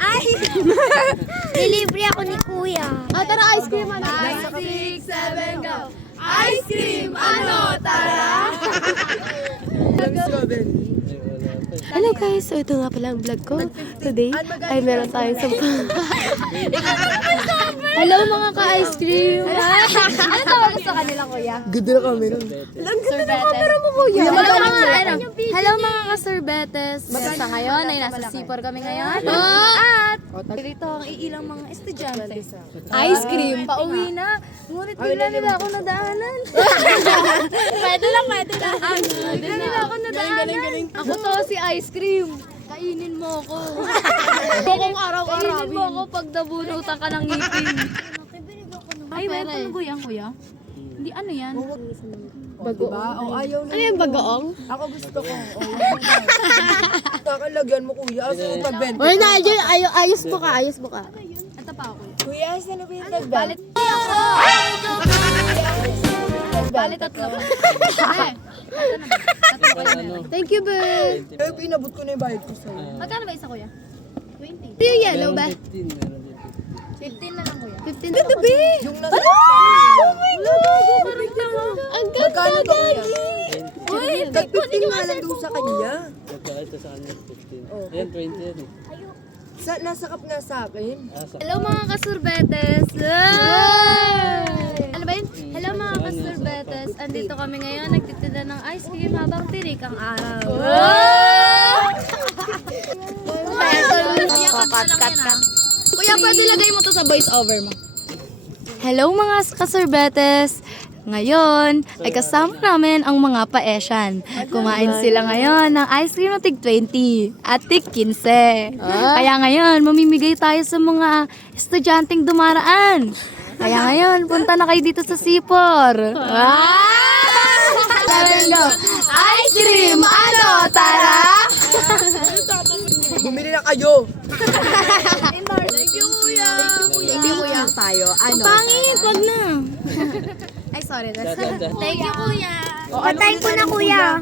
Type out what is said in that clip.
Ay! Delivery ako ni Kuya. Tara, ice cream ano? 9, 6, 7, go! Ice cream, ano, tara! Hello guys, so ito nga pala ang vlog ko. Today ay meron tayong sampung. Hello mga ka-ice cream! Ano tawag mo sa kanila, kuya? Ganda na camera. Sorbetes. Mo, kuya. Hello mga ka-sorbetes. Sa ngayon ay nasa Sipor kami ngayon. At dito ang iilang mga estudyante. Ice cream. Pauwi na. Ngunit bigla nila ako nadaanan. Pwede lang. Bigla nila ako nadaanan. Ako to si ice cream. Kainin mo ako. Bukong araw-araw. Kainin mo ako pag nabunutan ka ng ngipin. Ay, meron ka ng guyang, kuya? Hindi, ano yan? Diba? O ayaw na. Ano yung bagoong? Ako gusto ko. Kakalagyan mo kuya. Asa mo pagbenta? Oy, Nigel, ayos mo ka. Ito pa ako. Kuya, asa na ba yung pagbenta? Bali, tatlo. Thank you, babe. Eh, pinabot ko na yung bayad ko sa'yo. Magkano ba isa, kuya? 20. Ito yung yellow ba? 15 na lang, kuya. 15 na lang. Yung nasa... Oh my God! Parang tama. Ang Magkano to kuya? Uy, Tag-15 nga lang doon sa kanya. Ito sa kanya, 15. Ayan, 20 yan eh. Nasakap nga sa akin. Hello mga kasurbetes! Ano ba yun? Hello mga kasurbetes! Andito kami ngayon, nagtitinda ng ice cream habang tirik ang araw. Kuya, pwede lagay mo to sa voice over mo. Hello mga kasurbetes! Ngayon ay kasama namin ang mga paesyan. Kumain sila ngayon ng ice cream na tig 20 at tig 15. Kaya ngayon, mamimigay tayo sa mga estudyanteng dumaraan. Kaya ngayon, punta na kayo dito sa Sipor. Ice cream, ano, tara! Bumili na kayo. Thank you, kuya. Hindi kuya tayo. Ano? Pangit, wag na. Ay, sorry. Thank you, kuya. Patayin ko na, Kuya.